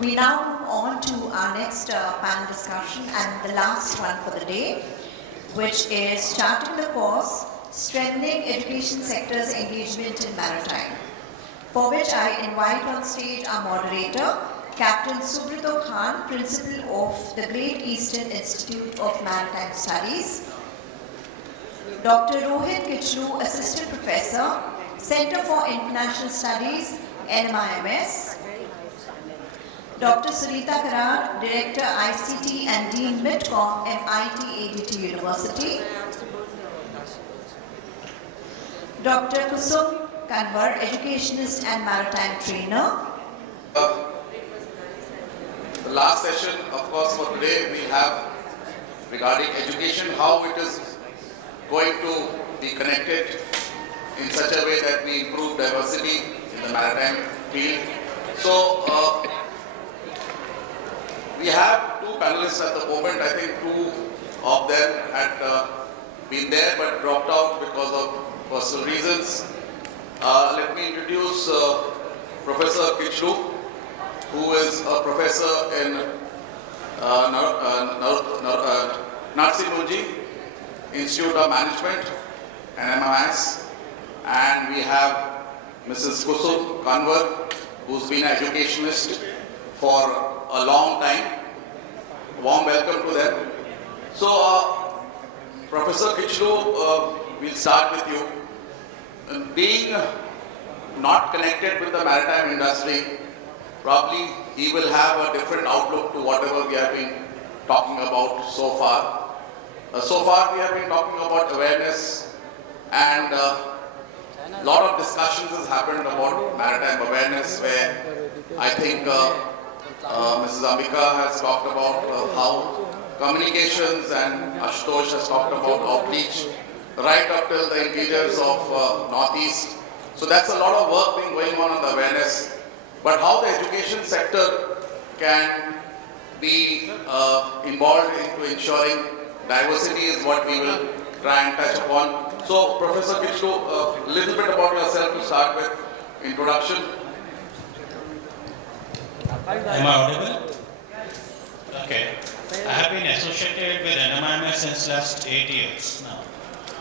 We now move on to our next panel discussion and the last one for the day, which is starting the course, Strengthening Education Sector's Engagement in Maritime, for which I invite on stage our moderator, Captain Subrito Khan, Principal of the Great Eastern Institute of Maritime Studies, Dr. Rohit Kichlu, Assistant Professor, Center for International Studies, NMIMS, Dr. Sarita Karar, Director ICT and Dean Midcom, MIT ADT University, Dr. Kusum Kanwar, Educationist and Maritime Trainer. The last session, of course, for today we have regarding education, how it is going to be connected in such a way that we improve diversity in the maritime field. So, we have two panelists at the moment. I think two of them had been there but dropped out because of personal reasons. Let me introduce Professor Kichlu, who is a professor in Narsimunji Institute of Management and MIS. And we have Mrs. Kusum Kanwar, who's been an educationist for a long time. Warm welcome to them. So, Professor Kichlu, we'll start with you. Being not connected with the maritime industry, probably he will have a different outlook to whatever we have been talking about so far. So far we have been talking about awareness, and a lot of discussions has happened about maritime awareness, where I think Mrs. Ambika has talked about how communications, and Ashutosh has talked about outreach right up till the interiors of Northeast. So that's a lot of work being going on the awareness. But how the education sector can be involved into ensuring diversity is what we will try and touch upon. So, Professor Kichlu, a little bit about yourself to start with, introduction. Am I audible? Okay. I have been associated with NMIMS since last 8 years now.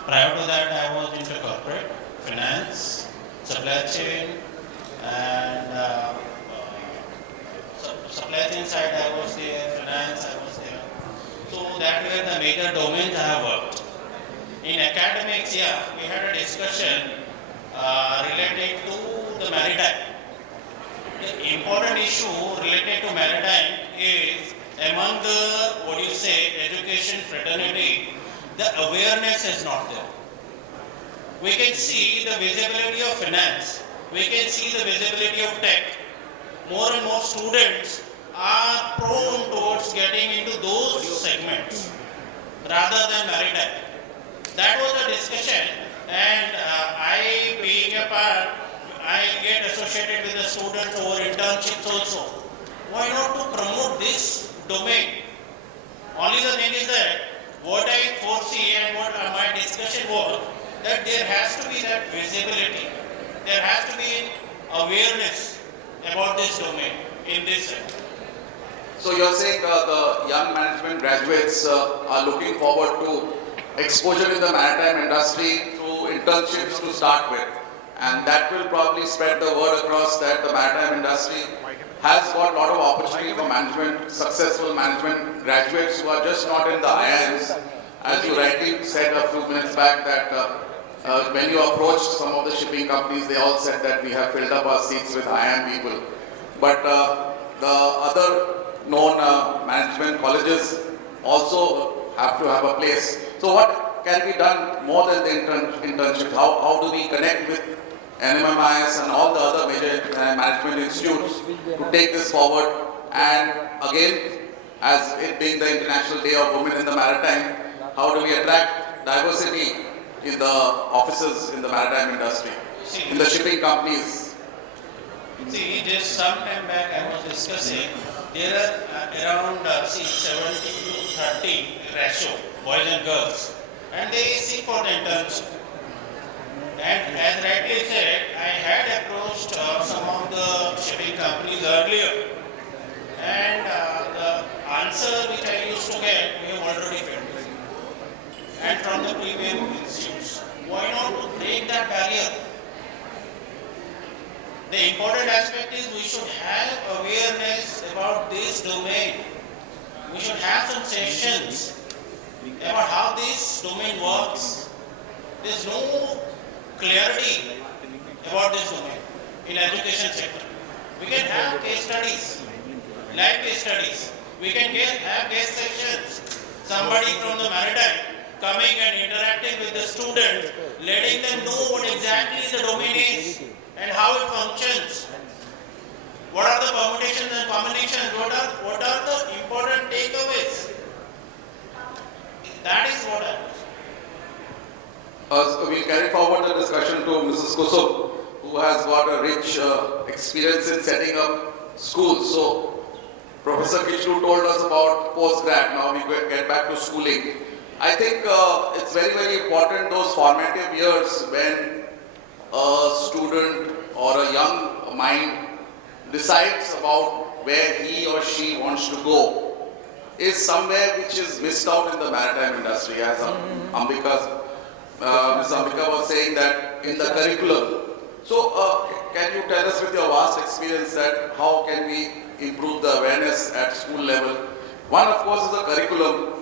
Prior to that, I was into corporate, finance, supply chain, and supply chain side I was there, finance I was there. So that were the major domains I have worked. In academics, yeah, we had a discussion related to the maritime. The important issue related to maritime is among the, education fraternity, the awareness is not there. We can see the visibility of finance, we can see the visibility of tech. More and more students are prone towards getting into those segments rather than maritime. That was the discussion, and I being a part, I get associated with the students over internships also. Why not to promote this domain? Only the thing is that what I foresee and what my discussion was, that there has to be that visibility, there has to be awareness about this domain in this sector. So you're saying the young management graduates are looking forward to exposure in the maritime industry through internships to start with, and that will probably spread the word across that the maritime industry has got a lot of opportunity for management, successful management graduates who are just not in the IIMs. As you rightly said a few minutes back, that when you approached some of the shipping companies, they all said that we have filled up our seats with IIM people. But the other known management colleges also have to have a place. So what can be done more than the internship? How do we connect with NMIS and all the other major management institutes to take this forward? And again, as it being the International Day of Women in the Maritime, how do we attract diversity in the offices in the maritime industry, in the shipping companies? See, just some time back I was discussing, there are around 70 to 30 ratio, boys and girls, and they seek for the internship. And as rightly said, I had approached some of the shipping companies earlier, answer which I used to get, we have already failed. And from the premium institutes. Why not to break that barrier? The important aspect is we should have awareness about this domain. We should have some sessions about how this domain works. There's no clarity about this domain in education sector. We can have case studies, live case studies. We can have guest sessions. Somebody from the Maritime coming and interacting with the student, letting them know what exactly the domain is and how it functions. What are the permutations and combinations? What are the important takeaways? That is what I was. We carry forward the discussion to Mrs. Kusum, who has got a rich experience in setting up schools. So, Professor Kishru told us about post-grad. Now we get back to schooling. I think it's very, very important those formative years when a student or a young mind decides about where he or she wants to go is somewhere which is missed out in the maritime industry. As Ms. Ambika was saying that in the curriculum. So can you tell us with your vast experience that how can we improve the awareness at school level? One of course is the curriculum,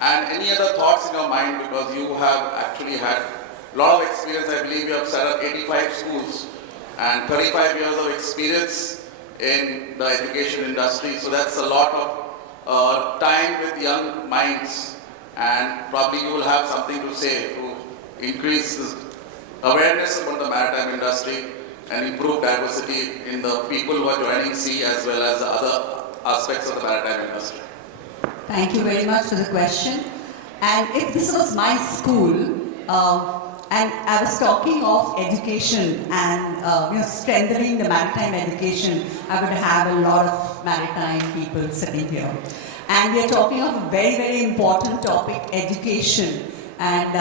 and any other thoughts in your mind, because you have actually had a lot of experience. I believe you have set up 85 schools and 35 years of experience in the education industry. So that's a lot of time with young minds, and probably you will have something to say to increase this awareness about the maritime industry and improve diversity in the people who are joining sea as well as the other aspects of the maritime industry. Thank you very much for the question. And if this was my school, and I was talking of education and strengthening the maritime education, I would have a lot of maritime people sitting here. And we are talking of a very, very important topic, education. And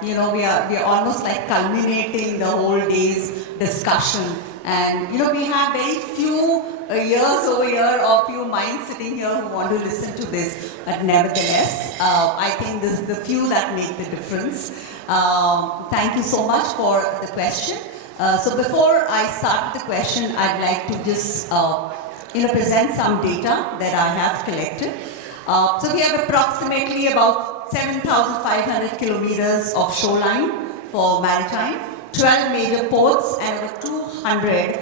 we are almost like culminating the whole day's discussion. And we have very few years over here or few minds sitting here who want to listen to this. But nevertheless, I think this is the few that make the difference. Thank you so much for the question. So before I start the question, I'd like to just present some data that I have collected. So we have approximately about 7,500 kilometers of shoreline for maritime, 12 major ports and over 200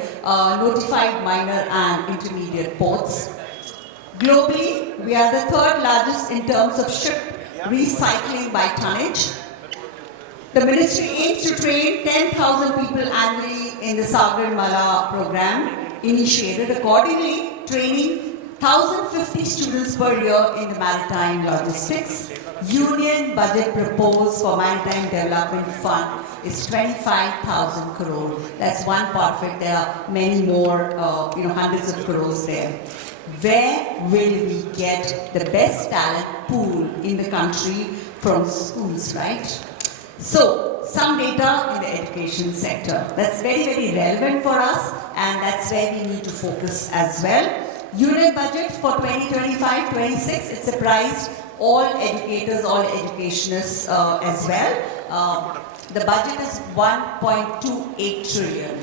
notified minor and intermediate ports. Globally, we are the third largest in terms of ship recycling by tonnage. The ministry aims to train 10,000 people annually in the Sagar Mala program initiated. Accordingly, training 1,050 students per year in the maritime logistics. Union budget proposed for Maritime Development Fund is 25,000 crore. That's one part of it. There are many more, hundreds of crores there. Where will we get the best talent pool in the country from schools, right? So, some data in the education sector. That's very, very relevant for us, and that's where we need to focus as well. Union budget for 2025-26, it surprised all educators, all educationists as well. The budget is 1.28 trillion.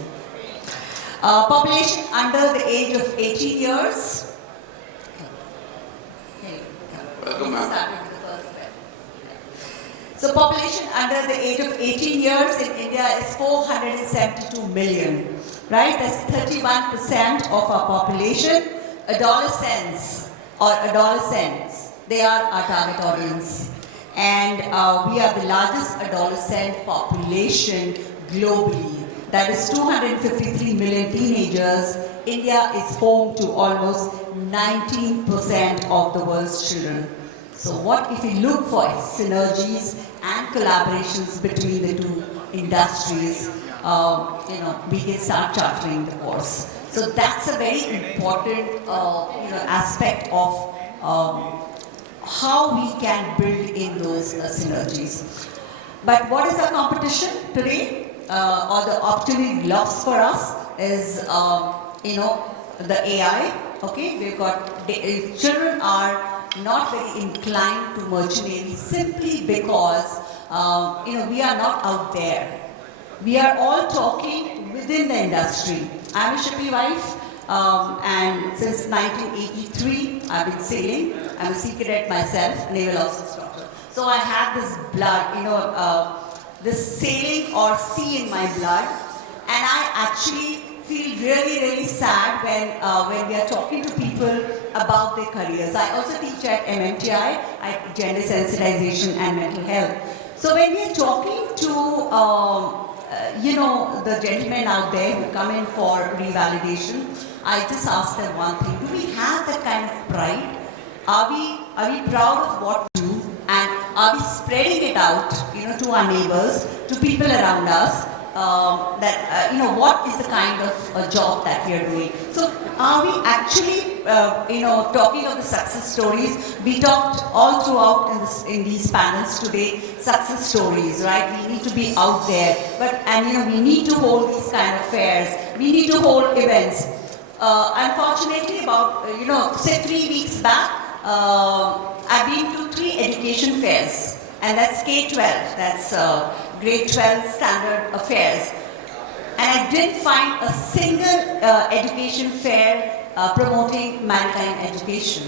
Population under the age of 18 years. Welcome, ma'am. So population under the age of 18 years in India is 472 million, right? That's 31% of our population. Adolescents, they are our target audience. And we are the largest adolescent population globally. That is 253 million teenagers. India is home to almost 19% of the world's children. So what if we look for synergies and collaborations between the two industries, we can start charting the course. So that's a very important aspect of how we can build in those synergies. But what is our competition today, or the opportunity lost for us is, the AI. Okay, we've got children are not very inclined to merchant navy simply because we are not out there. We are all talking within the industry. I'm a shipping wife, and since 1983 I've been sailing. I'm a sea cadet myself, naval officer's daughter. So I have this blood, this sailing or sea in my blood, and I actually feel really, really sad when we are talking to people about their careers. I also teach at MMTI, gender sensitization and mental health. So when we are talking to the gentlemen out there who come in for revalidation, I just ask them one thing: do we have that kind of pride? Are we proud of what we do, and are we spreading it out, to our neighbors, to people around us? What is the kind of job that we are doing? So are we actually, talking of the success stories? We talked all throughout in these panels today, success stories, right? We need to be out there, we need to hold these kind of fairs. We need to hold events. Unfortunately, about, say 3 weeks back, I've been to 3 education fairs, and that's K-12, that's grade 12 standard affairs. And I didn't find a single education fair promoting maritime education.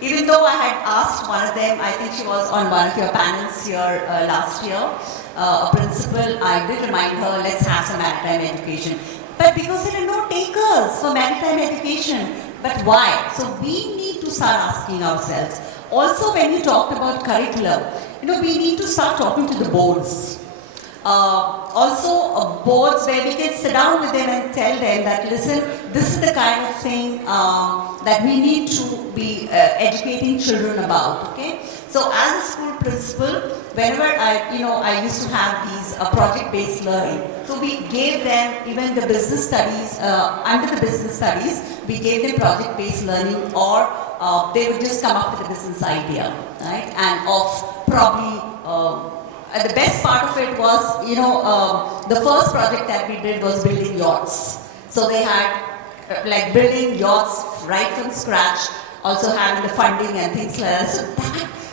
Even though I had asked one of them, I think she was on one of your panels here last year, a principal, I did remind her, let's have some maritime education. But because there are no takers for maritime education. But why? So we need to start asking ourselves. Also, when we talked about curriculum, we need to start talking to the boards. Boards where we can sit down with them and tell them that, listen, this is the kind of thing that we need to be educating children about, okay? So as a school principal, whenever I used to have these project-based learning. So we gave them even the business studies, under the business studies, we gave them project-based learning, or they would just come up with a business idea, right? And of probably, the best part of it was, the first project that we did was building yachts. So they had building yachts right from scratch, also having the funding and things like that. So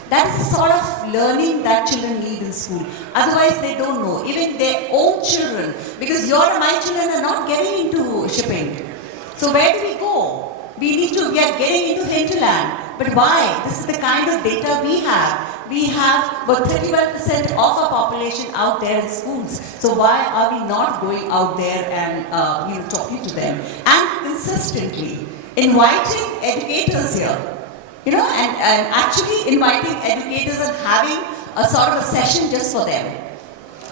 that is the sort of learning that children need in school. Otherwise, they don't know. Even their own children, because your and my children are not getting into shipping. So where do we go? We are getting into hinterland. But why? This is the kind of data we have. We have about 31% of our population out there in schools. So why are we not going out there and talking to them? And consistently inviting educators here. And actually inviting educators and having a sort of a session just for them.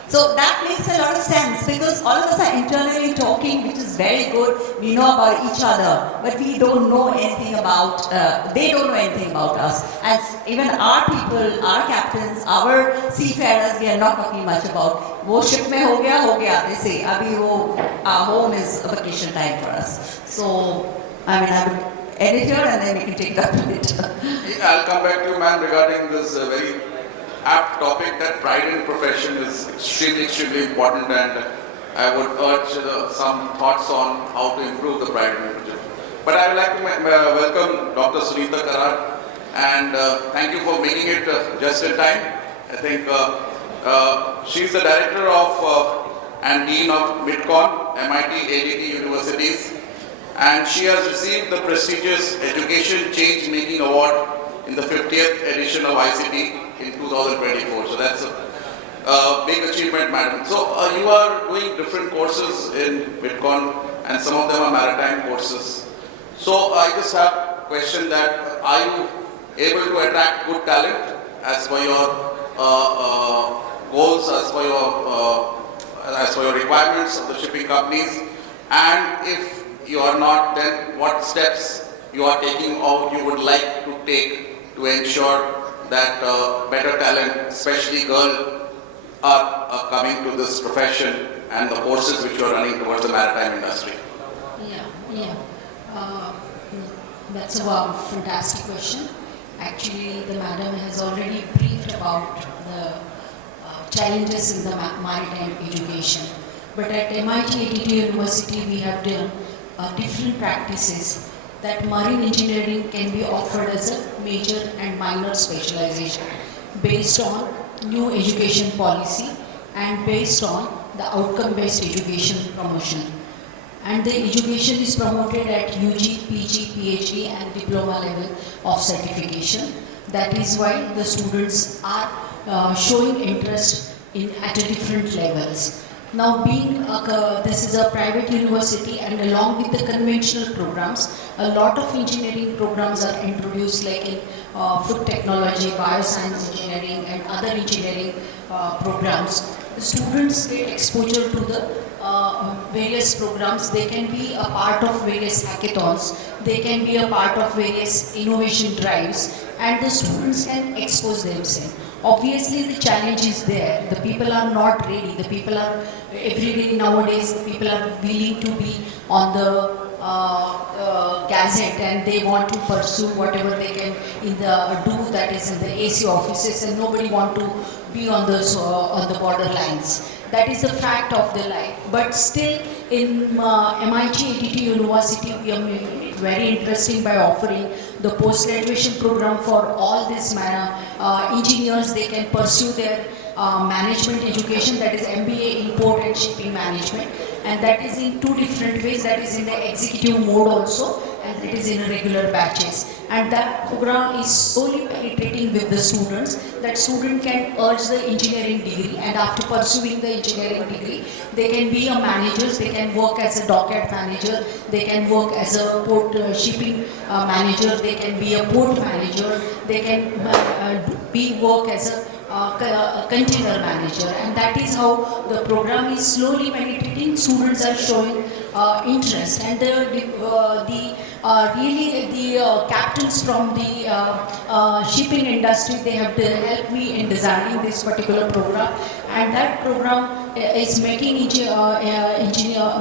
So that makes a lot of sense, because all of us are internally talking, which is very good. We know about each other, but we don't know anything about, they don't know anything about us. And even our people, our captains, our seafarers, we are not talking much about. Wo ship mein ho gaya, they say. Abhi our home is a vacation time for us. So, I would end it here and then we can take it up later. I'll come back to you, ma'am, regarding this very apt topic that pride in profession is extremely, extremely important, and I would urge some thoughts on how to improve the pride in profession. But I would like to welcome Dr. Sunita Karar, and thank you for making it just in time. I think she's the director of and dean of MIDCON, MIT, ADT universities, and she has received the prestigious Education Change Making Award in the 50th edition of ICT in 2024. So that's a big achievement, madam. So you are doing different courses in MIDCON, and some of them are maritime courses. So I just have a question that, are you able to attract good talent as per your goals, as per your requirements of the shipping companies? And if you are not, then what steps you are taking or you would like to take to ensure that better talent, especially girls, are coming to this profession and the courses which you are running towards the maritime industry? Yeah. That's a fantastic question. Actually, the madam has already briefed about the challenges in the maritime education. But at MIT ADT University, we have done different practices. that marine engineering can be offered as a major and minor specialization based on new education policy and based on the outcome-based education promotion. And the education is promoted at UG, PG, PhD and diploma level of certification. That is why the students are showing interest in at a different levels. Now this is a private university, and along with the conventional programs, a lot of engineering programs are introduced, like in food technology, bioscience engineering and other engineering programs. The students get exposure to the various programs. They can be a part of various hackathons, they can be a part of various innovation drives, and the students can expose themselves. Obviously the challenge is there, the people are not ready, the people are, every day nowadays the people are willing to be on the gazette, and they want to pursue whatever they can in the do that is in the AC offices, and nobody want to be on the borderlines. That is the fact of the life. But still, in MIT ATT University, we are making it very interesting by offering the post-graduation program for all these engineers. They can pursue their management education, that is MBA Import and Shipping Management, and that is in two different ways. That is in the executive mode also, and it is in regular batches. And that program is solely penetrating with the students. That student can urge the engineering degree, and after pursuing the engineering degree, they can be a managers, they can work as a dockyard manager, they can work as a port shipping manager, they can be a port manager, they can work as a container manager, and that is how the program is slowly penetrating. Students are showing interest, and the captains from the shipping industry, they have helped me in designing this particular program, and that program is making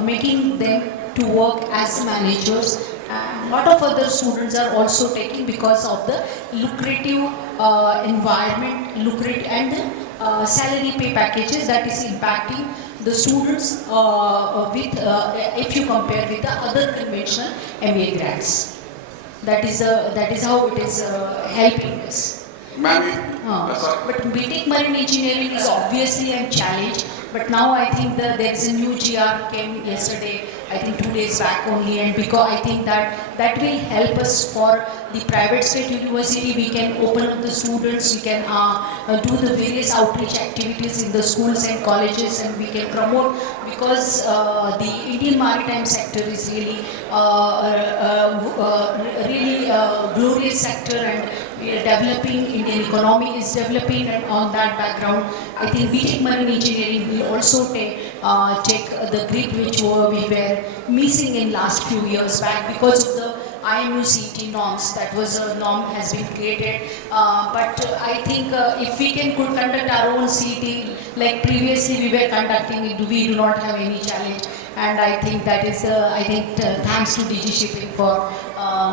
making them to work as managers. A lot of other students are also taking because of the lucrative environment, lucrative and the salary pay packages that is impacting the students if you compare with the other conventional MA grads. That is how it is helping us. Ma'am, But BTech Marine Engineering is obviously a challenge. But now I think there is a new GR came yesterday, I think 2 days back only, and because I think that will help us for the private state university. We can open up the students, we can do the various outreach activities in the schools and colleges, and we can promote, because the Indian maritime sector is really glorious sector, and we are developing, Indian economy is developing, and on that background, I think BTech Marine Engineering will also take the grid which we were missing in last few years back because of the IMU CET norms. That was a norm has been created, but I think if we could conduct our own CET like previously we were conducting it, we do not have any challenge. And I think that is, thanks to DG Shipping for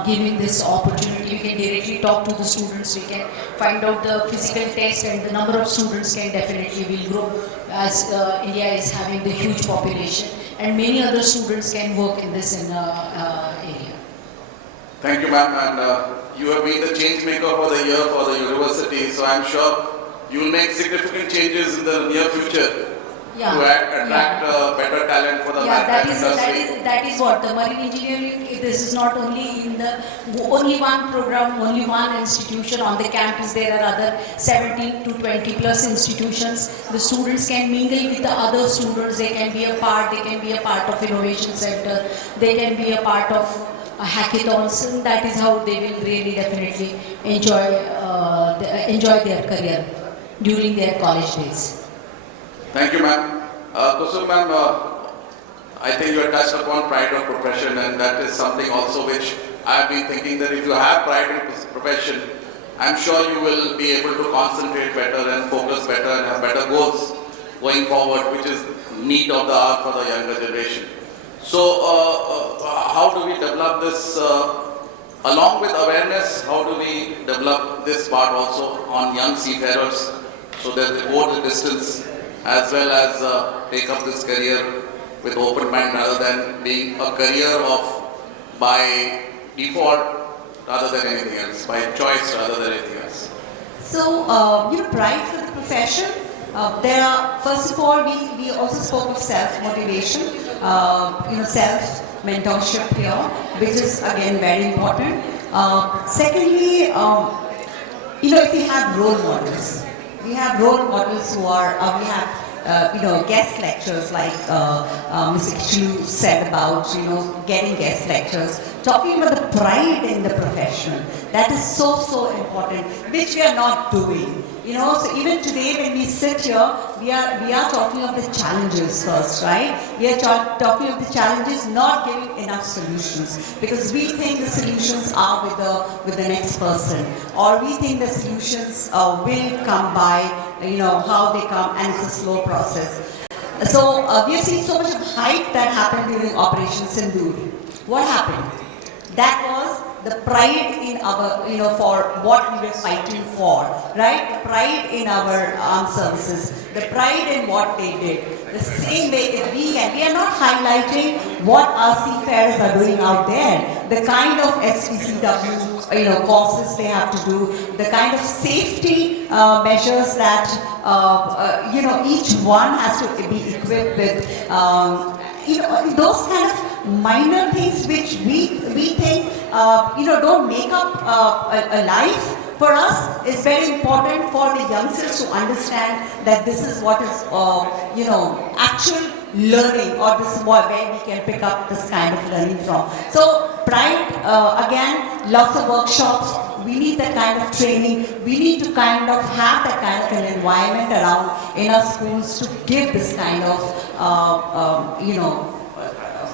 giving this opportunity. We can directly talk to the students, we can find out the physical test, and the number of students can definitely will grow as India is having the huge population, and many other students can work in this area. thank you, ma'am. And you have been the change maker for the year for the university, so I'm sure you will make significant changes in the near future to attract better talent for the maritime industry. That is what the marine engineering. This is not only in the only one program, only one institution on the campus. There are other 17 to 20 plus institutions. The students can mingle with the other students. They can be a part. They can be a part of innovation center. They can be a part of hackathons. And that is how they will really definitely enjoy their career during their college days. Thank you, ma'am. Kusum, ma'am, I think you have touched upon pride of profession, and that is something also which I have been thinking that if you have pride in profession, I'm sure you will be able to concentrate better and focus better and have better goals going forward, which is need of the hour for the younger generation. So, how do we develop this, along with awareness, how do we develop this part also on young seafarers so that they go the distance as well as take up this career with open mind rather than being a career of by default rather than anything else, by choice rather than anything else? So, pride for the profession. There are, first of all, we also spoke of self-motivation, self-mentorship here, which is again very important. Secondly, if we have role models, we have role models who are, we have, guest lecturers like Mr. Kichu said about, getting guest lecturers, talking about the pride in the profession. That is so important, which we are not doing. So even today when we sit here, we are talking of the challenges first, right? We are talking of the challenges, not giving enough solutions, because we think the solutions are with the next person, or we think the solutions will come by, how they come, and it's a slow process. So we have seen so much of hype that happened during Operation Sindoor. What happened? That was the pride in our, for what we were fighting for, right? The pride in our armed services, the pride in what they did. The same way if we are not highlighting what our seafarers are doing out there, the kind of STCW, courses they have to do, the kind of safety measures that, each one has to be equipped with, those kind of minor things which we think, don't make up a life for us, is very important for the youngsters to understand that this is what is, actual learning, or this is where we can pick up this kind of learning from. So pride, again, lots of workshops. We need that kind of training. We need to kind of have that kind of an environment around in our schools to give this kind of,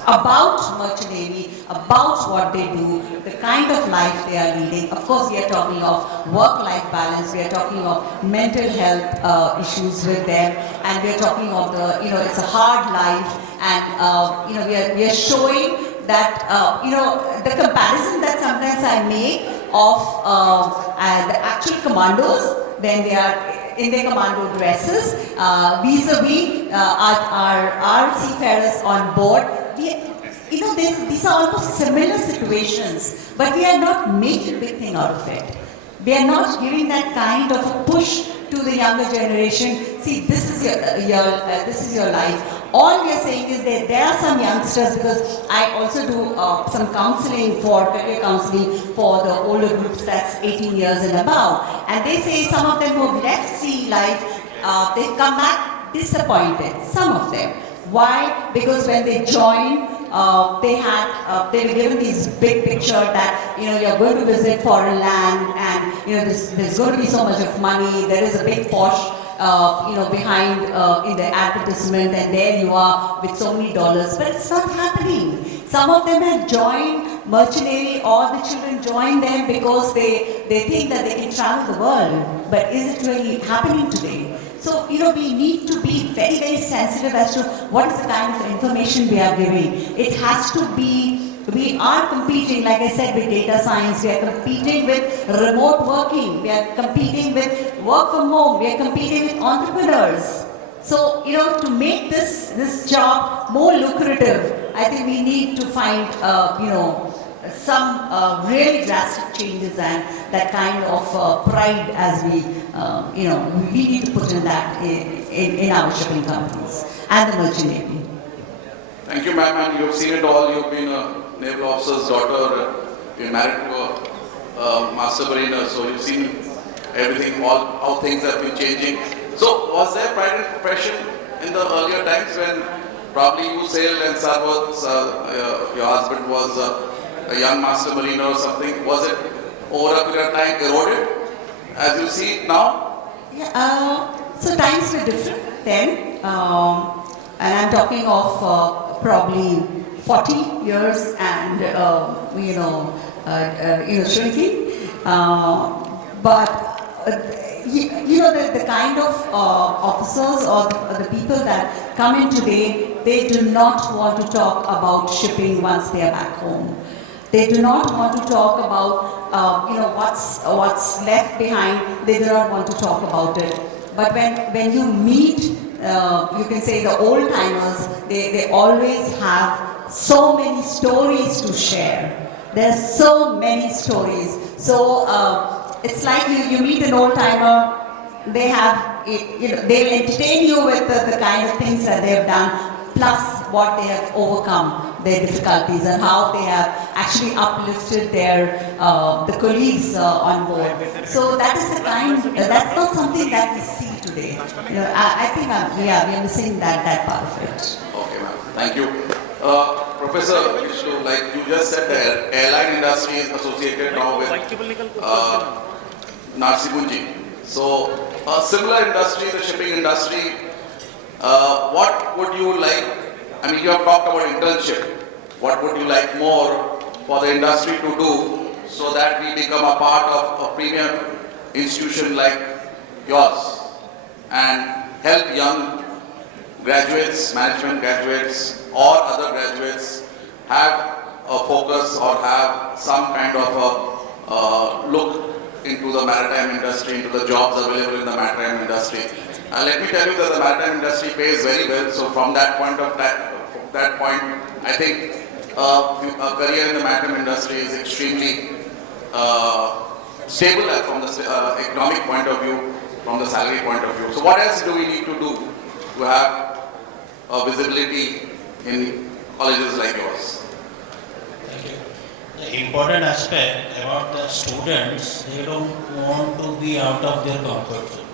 about Merchant Navy, about what they do, the kind of life they are leading. Of course, we are talking of work-life balance, we are talking of mental health issues with them, and we are talking of the, it's a hard life, and, we are showing that, the comparison that sometimes I make of the actual commandos when they are in their commando dresses, vis-a-vis our seafarers on board. These are almost similar situations, but we are not making a big thing out of it. We are not giving that kind of a push to the younger generation. See, this is your life. All we are saying is that there are some youngsters, because I also do some counseling career counseling for the older groups, that's 18 years and above. And they say some of them who have left sea life, they come back disappointed, some of them. Why? Because when they joined, they were given this big picture that, you're going to visit foreign land, and, there's going to be so much of money, there is a big posh, behind in the advertisement, and there you are with so many dollars. But it's not happening. Some of them have joined Merchant Navy, or the children join them because they think that they can travel the world. But is it really happening today? So, we need to be very, very sensitive as to what is the kind of information we are giving. It has to be, we are competing, like I said, with data science, we are competing with remote working, we are competing with work from home, we are competing with entrepreneurs. So, to make this job more lucrative, I think we need to find, some really drastic changes, and that kind of pride as we need to put in that in our shipping companies and the Merchant Navy. Thank you, ma'am, and you've seen it all. You've been a naval officer's daughter, you're married to a master mariner, so you've seen everything, all how things have been changing. So, was there pride in profession in the earlier times when probably you sailed and Sarwat, your husband was a young master mariner or something? Was it over a period of time eroded as you see it now? Yeah, so times were different then, and I'm talking of probably 40 years and shrinking. But the kind of officers or the people that come in today, they do not want to talk about shipping once they are back home. They do not want to talk about what's left behind. They do not want to talk about it. But when you meet, you can say the old timers, they always have so many stories to share. There's so many stories. So it's like you meet an old timer. They have, they'll entertain you with the kind of things that they've done, plus what they have overcome, their difficulties, and how they have actually uplifted their the colleagues on board. So that is the kind. That's not something that we see today. I think we are missing that part of it. Okay, ma'am. Thank you. Professor Vishnu, like you just said, the airline industry is associated now with Narsimunji. So, a similar industry, the shipping industry, what would you like? I mean, you have talked about internship. What would you like more for the industry to do so that we become a part of a premium institution like yours and help young graduates, management graduates, or other graduates have a focus or have some kind of a look into the maritime industry, into the jobs available in the maritime industry. Let me tell you that the maritime industry pays very well. So from that point, I think a career in the maritime industry is extremely stable from the economic point of view, from the salary point of view. So what else do we need to do to have a visibility in colleges like yours? Thank you. The important aspect about the students, they don't want to be out of their comfort zone.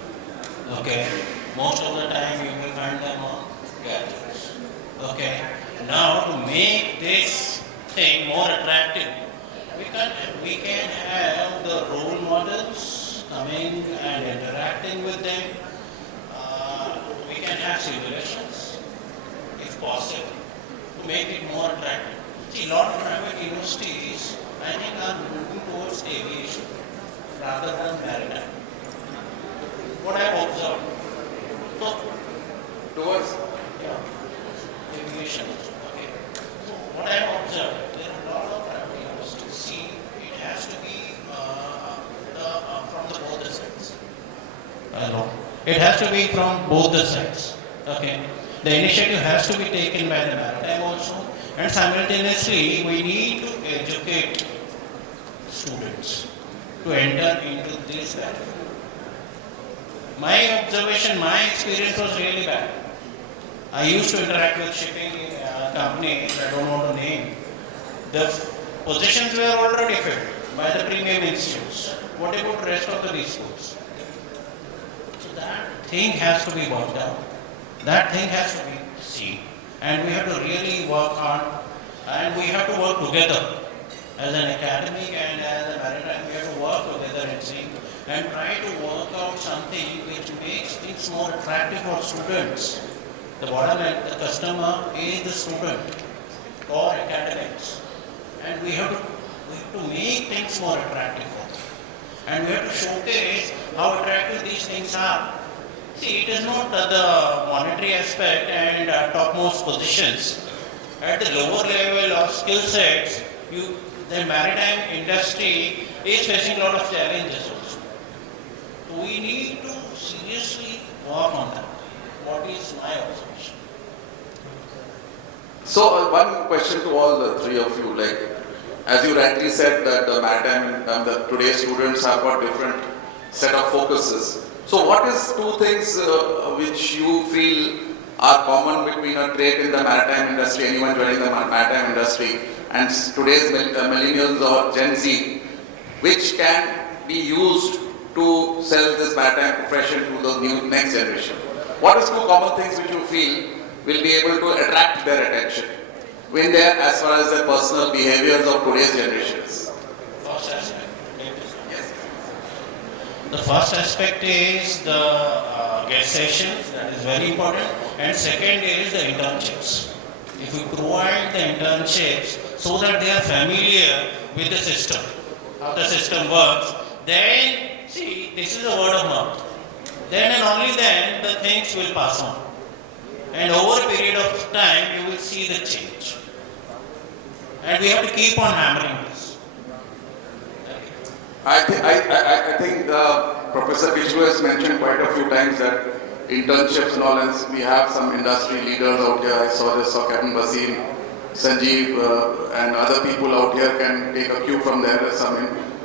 Okay? Most of the time you will find them on gadgets. Okay? Now to make this thing more attractive, we can have the role models coming and interacting with them. We can have simulations, if possible, to make it more attractive. See, a lot of private universities, I think, are moving towards aviation rather than maritime. What I have observed. So, Towards aviation. Okay. So, what I have observed, there are a lot of private universities. See, it has to be from the both the sides. Hello. It has to be from both the sides. Okay. The initiative has to be taken by the maritime also, and simultaneously we need to educate students to enter into this value. My observation, my experience was really bad. I used to interact with shipping companies, I don't want to name. The positions were already filled by the premium institutes. What about the rest of the resources? So that thing has to be worked out. That thing has to be seen. And we have to really work hard, and we have to work together. As an academic and as a maritime, we have to work together and see and try to work out something which makes things more attractive for students. The bottom line, the customer is the student or academics. And we have to make things more attractive for them. And we have to showcase how attractive these things are. See, it is not the monetary aspect and topmost positions. At the lower level of skill sets, the maritime industry is facing a lot of challenges also. We need to seriously work on that. What is my observation? So one question to all the three of you, like as you rightly said that the maritime, today's students have got different set of focuses. So what is two things which you feel are common between a trade in the maritime industry, anyone joining the maritime industry, and today's millennials or Gen Z, which can be used to sell this maritime profession to the next generation? What is two common things which you feel will be able to attract their attention when they are as far as the personal behaviors of today's generations? First aspect. Yes. The first aspect is the guest sessions, that is very important, and second is the internships. If we provide the internships so that they are familiar with the system, how the system works, then see, this is a word of mouth. Then and only then the things will pass on. And over a period of time, you will see the change. And we have to keep on hammering this. I think Professor Vishnu has mentioned quite a few times that internships and all, and we have some industry leaders out there. I saw Captain Basim Sanjeev and other people out here can take a cue from there. Some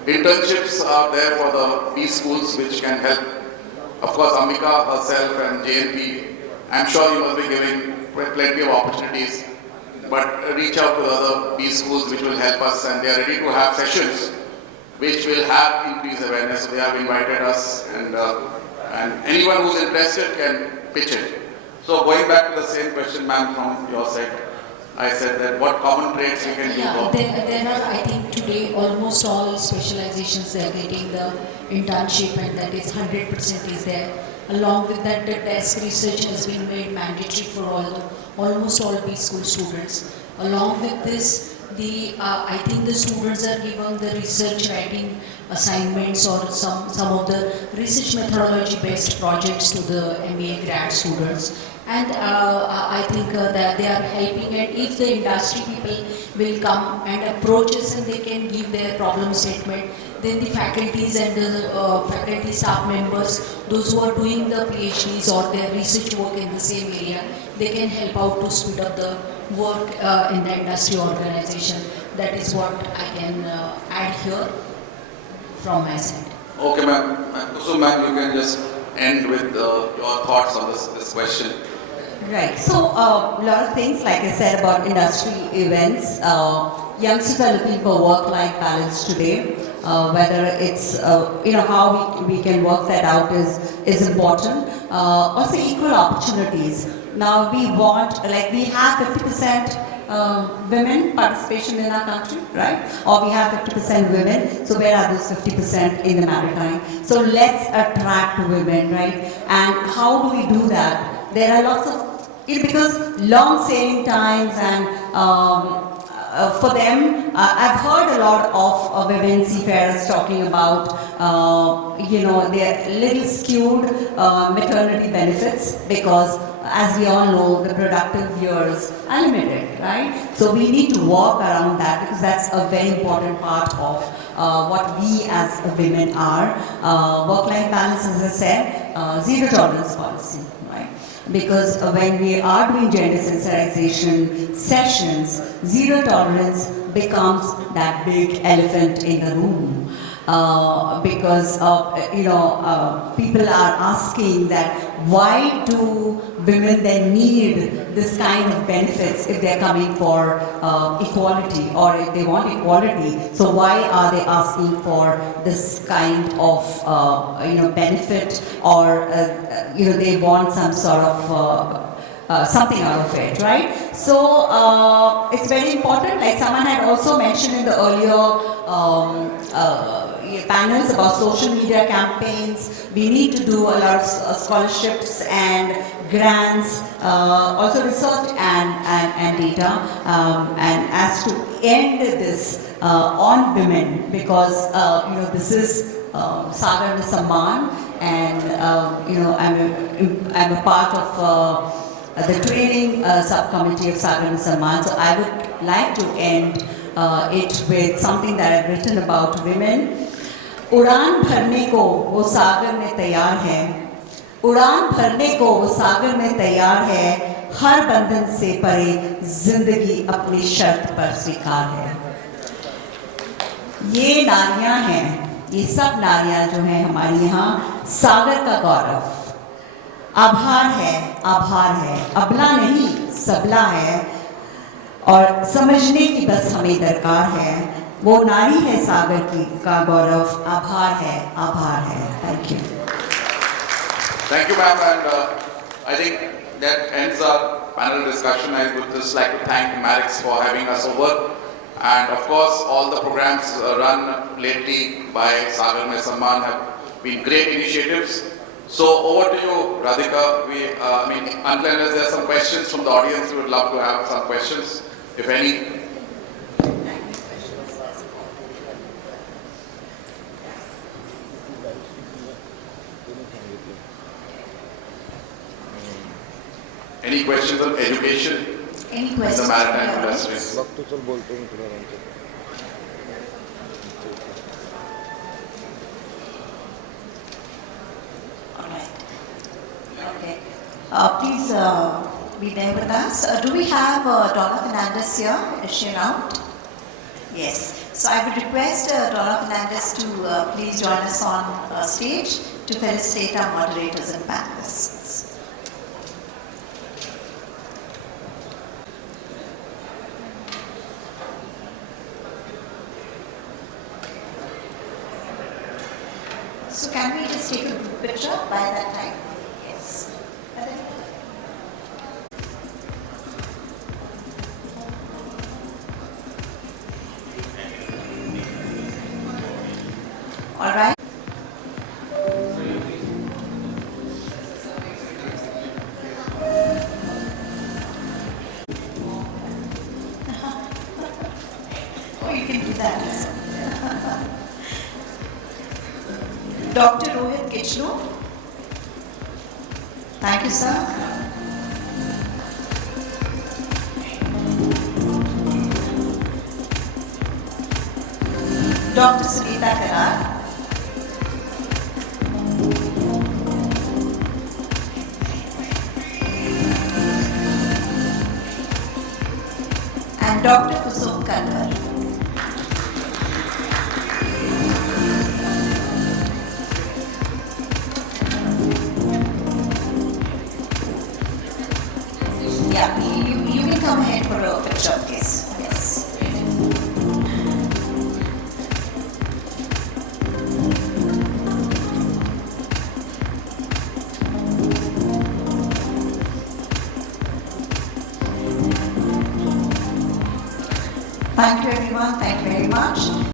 internships are there for the B schools which can help. Of course, Ambika herself and JNP, I'm sure you must be giving plenty of opportunities. But reach out to the other B schools which will help us, and they are ready to have sessions which will have increased awareness. So they have invited us, and anyone who's interested can pitch it. So going back to the same question, ma'am, from your side, I said that what common traits we can do. Yeah, there are, I think today almost all specializations they are getting the internship, and that is 100% is there. Along with that, the desk research has been made mandatory for almost all B school students. Along with this, I think the students are given the research writing assignments or some of the research methodology based projects to the MBA grad students. And I think that they are helping, and if the industry people will come and approach us and they can give their problem statement, then the faculties and the faculty staff members, those who are doing the PhDs or their research work in the same area, they can help out to speed up the work in the industry organization. That is what I can add here from my side. Okay, ma'am. Kusum, ma'am, you can just end with your thoughts on this question. Right. So, a lot of things, like I said, about industry events. Youngsters are looking for work-life balance today. Whether it's, how we can work that out is important. Also, equal opportunities. Now, we have 50% women participation in our country, right? Or we have 50% women. So, where are those 50% in the maritime? So, let's attract women, right? And how do we do that? There are lots of because long sailing times and for them, I've heard a lot of women seafarers talking about, their little skewed maternity benefits because, as we all know, the productive years are limited, right? So we need to work around that because that's a very important part of what we as women are. Work-life balance, as I said, zero tolerance policy. Because when we are doing gender sensitization sessions, zero tolerance becomes that big elephant in the room. Because people are asking that why do women then need this kind of benefits if they're coming for equality or if they want equality? So why are they asking for this kind of benefit, or they want some sort of something out of it, right? So it's very important. Like someone had also mentioned in the earlier panels about social media campaigns. We need to do a lot of scholarships and grants, also research and data, and as to end this on women, because this is Sagar Samman, and I'm a part of the training subcommittee of Sagar Samman. So I would like to end it with something that I've written about women. उड़ान भरने को वो सागर में तैयार है, उड़ान भरने को वो सागर में तैयार है, हर बंधन से परे जिंदगी अपनी शर्त पर स्वीकार है। ये नारियां हैं, ये सब नारियां जो हैं हमारी यहाँ, सागर का गौरव। आभार है, अबला नहीं सबला है, और समझने की बस हमें दरकार है। वो नारी है सागर की का गौरव, आभार है। Thank you. Thank you, ma'am, and I think that ends our panel discussion. I would just like to thank Marix for having us over, and of course all the programs run lately by Sagar Mein Samman have been great initiatives. So over to you, Radhika. Unless there are some questions from the audience, we would love to have some questions, if any. Any questions on education? Any questions? In the maritime industry. All right. Okay. Please, be there with us. Do we have Donna Fernandez here? Is she around? Yes. So I would request Donna Fernandez to please join us on stage to felicitate our moderators and panelists. So can we just take a group picture by that time? Yes. All right. Oh, you can do that. Dr. Rohit Kichlu. Thank you, sir. Dr. Sunita Karar. And Dr. Kusum Kanwar. Yeah, you can come ahead for a picture, please. Yes. Thank you, everyone. Thank you very much.